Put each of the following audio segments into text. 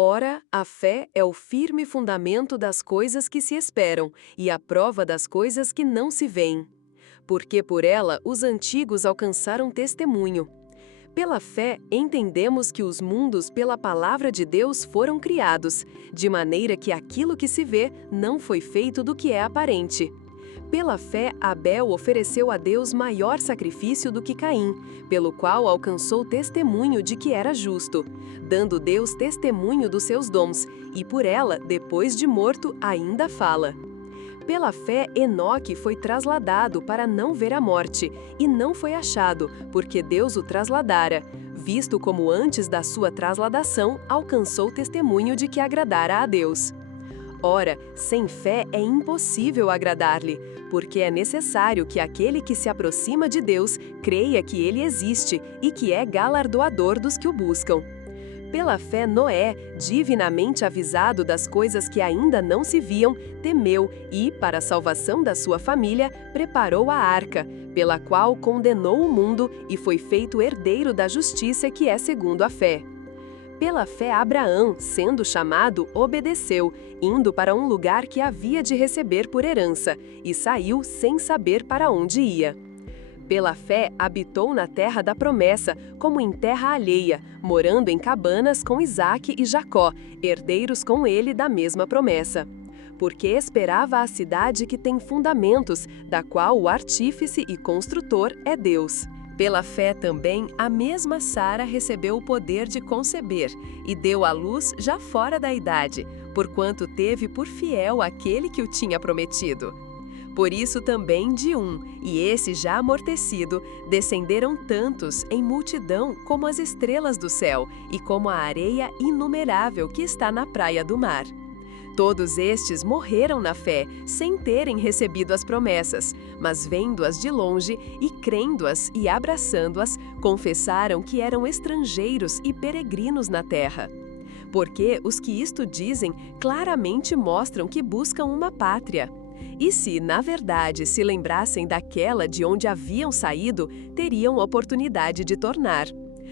Ora, a fé é o firme fundamento das coisas que se esperam e a prova das coisas que não se veem. Porque por ela os antigos alcançaram testemunho. Pela fé, entendemos que os mundos pela palavra de Deus foram criados, de maneira que aquilo que se vê não foi feito do que é aparente. Pela fé, Abel ofereceu a Deus maior sacrifício do que Caim, pelo qual alcançou testemunho de que era justo, dando Deus testemunho dos seus dons, e por ela, depois de morto, ainda fala. Pela fé, Enoque foi trasladado para não ver a morte, e não foi achado, porque Deus o trasladara, visto como antes da sua trasladação alcançou testemunho de que agradara a Deus. Ora, sem fé é impossível agradar-lhe, porque é necessário que aquele que se aproxima de Deus creia que ele existe e que é galardoador dos que o buscam. Pela fé, Noé, divinamente avisado das coisas que ainda não se viam, temeu e, para a salvação da sua família, preparou a arca, pela qual condenou o mundo e foi feito herdeiro da justiça que é segundo a fé. Pela fé, Abraão, sendo chamado, obedeceu, indo para um lugar que havia de receber por herança, e saiu sem saber para onde ia. Pela fé, habitou na terra da promessa, como em terra alheia, morando em cabanas com Isaque e Jacó, herdeiros com ele da mesma promessa. Porque esperava a cidade que tem fundamentos, da qual o artífice e construtor é Deus. Pela fé também, a mesma Sara recebeu o poder de conceber e deu à luz já fora da idade, porquanto teve por fiel aquele que o tinha prometido. Por isso também de um, e esse já amortecido, descenderam tantos em multidão como as estrelas do céu e como a areia inumerável que está na praia do mar. Todos estes morreram na fé, sem terem recebido as promessas, mas vendo-as de longe e crendo-as e abraçando-as, confessaram que eram estrangeiros e peregrinos na terra. Porque os que isto dizem claramente mostram que buscam uma pátria. E se, na verdade, se lembrassem daquela de onde haviam saído, teriam oportunidade de tornar.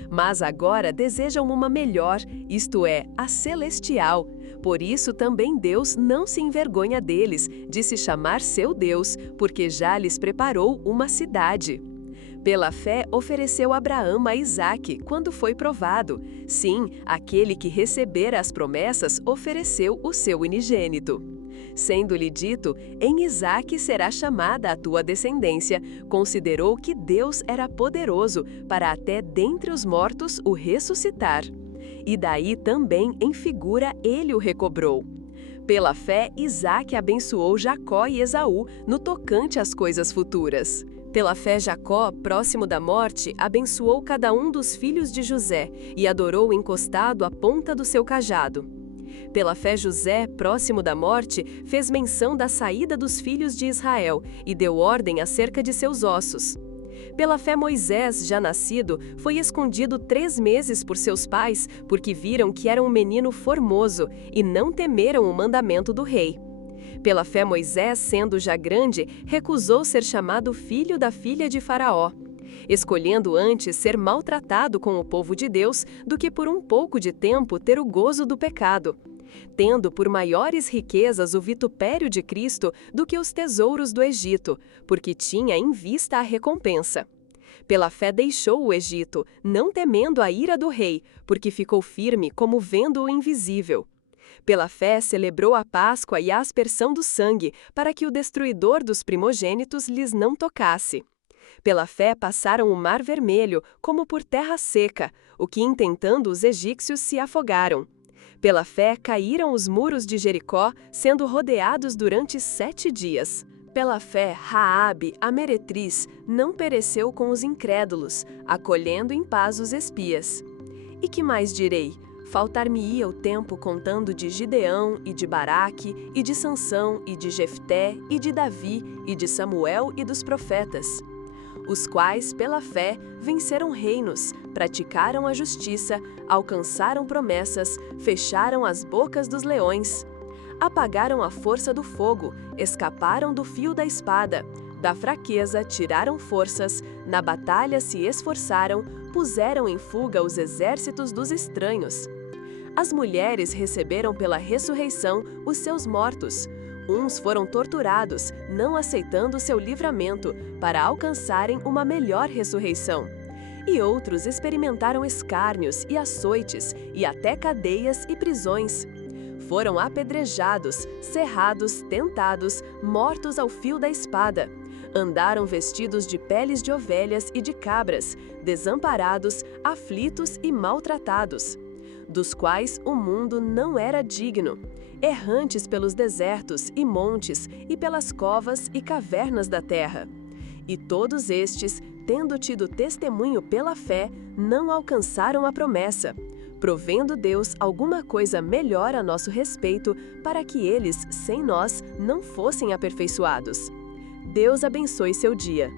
Mas agora desejam uma melhor, isto é, a celestial. Por isso também Deus não se envergonha deles, de se chamar seu Deus, porque já lhes preparou uma cidade. Pela fé ofereceu Abraão a Isaque, quando foi provado. Sim, aquele que recebera as promessas ofereceu o seu unigênito. Sendo-lhe dito, em Isaque será chamada a tua descendência, considerou que Deus era poderoso para até dentre os mortos o ressuscitar. E daí também em figura ele o recobrou. Pela fé, Isaque abençoou Jacó e Esaú no tocante às coisas futuras. Pela fé, Jacó, próximo da morte, abençoou cada um dos filhos de José e adorou encostado à ponta do seu cajado. Pela fé, José, próximo da morte, fez menção da saída dos filhos de Israel e deu ordem acerca de seus ossos. Pela fé, Moisés, já nascido, foi escondido 3 meses por seus pais, porque viram que era um menino formoso e não temeram o mandamento do rei. Pela fé, Moisés, sendo já grande, recusou ser chamado filho da filha de Faraó, escolhendo antes ser maltratado com o povo de Deus do que por um pouco de tempo ter o gozo do pecado, tendo por maiores riquezas o vitupério de Cristo do que os tesouros do Egito, porque tinha em vista a recompensa. Pela fé deixou o Egito, não temendo a ira do rei, porque ficou firme como vendo o invisível. Pela fé celebrou a Páscoa e a aspersão do sangue, para que o destruidor dos primogênitos lhes não tocasse. Pela fé passaram o mar vermelho, como por terra seca, o que intentando os egípcios se afogaram. Pela fé caíram os muros de Jericó, sendo rodeados durante 7 dias. Pela fé, Raabe, a meretriz, não pereceu com os incrédulos, acolhendo em paz os espias. E que mais direi? Faltar-me-ia o tempo contando de Gideão e de Baraque, e de Sansão, e de Jefté, e de Davi, e de Samuel e dos profetas, os quais, pela fé, venceram reinos, praticaram a justiça, alcançaram promessas, fecharam as bocas dos leões, apagaram a força do fogo, escaparam do fio da espada, da fraqueza tiraram forças, na batalha se esforçaram, puseram em fuga os exércitos dos estranhos. As mulheres receberam pela ressurreição os seus mortos. Uns foram torturados, não aceitando seu livramento, para alcançarem uma melhor ressurreição. E outros experimentaram escárnios e açoites, e até cadeias e prisões. Foram apedrejados, cerrados, tentados, mortos ao fio da espada. Andaram vestidos de peles de ovelhas e de cabras, desamparados, aflitos e maltratados, dos quais o mundo não era digno, errantes pelos desertos e montes e pelas covas e cavernas da terra. E todos estes, tendo tido testemunho pela fé, não alcançaram a promessa, provendo Deus alguma coisa melhor a nosso respeito, para que eles, sem nós, não fossem aperfeiçoados. Deus abençoe seu dia.